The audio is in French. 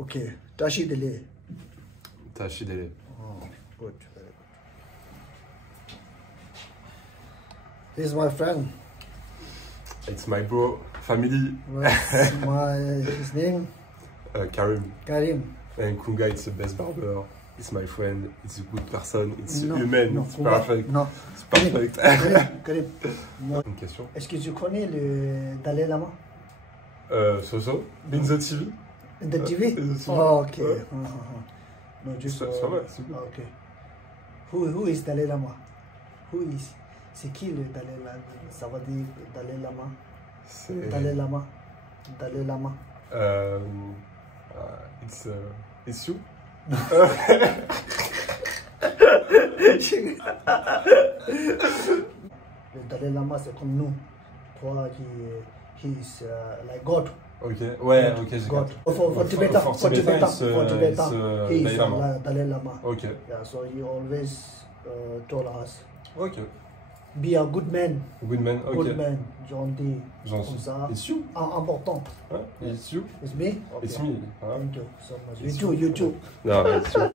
Okay, Tashi Dele. Tashi Dele. Oh, good, very good. He's my friend. It's my bro, family. His name? Karim. Karim. And Kunga, it's the best barber. It's my friend. It's a good person. It's No, human. no, it's Kunga, perfect. non. It's perfect. Karim. Non. Une question. Est-ce que tu connais le Dalai Lama? So. In the TV. In the TV? In the TV. Oh, okay. Ouais. No, just. Ça va, c'est good. Okay. Who is Dalai Lama? Who is? C'est qui le Dalai Lama? Ça veut dire Dalai Lama. C'est. Dalai Lama. Dalai Lama. It's you. Le Dalai Lama, c'est comme nous. Toi he is like God. Ok, ouais, ok, j'ai God. compris. For Tibetan, he is Dalai Lama. Dalai Lama. Ok, Yeah, so he always told us, ok. be a good man. Good man, ok. Good man, gentil. J'en Comme suis. ça. It's you. Important. Ouais, it's you. It's me? Okay. It's me. Hein? Thank you so much. It's You too, you too. Non, it's you.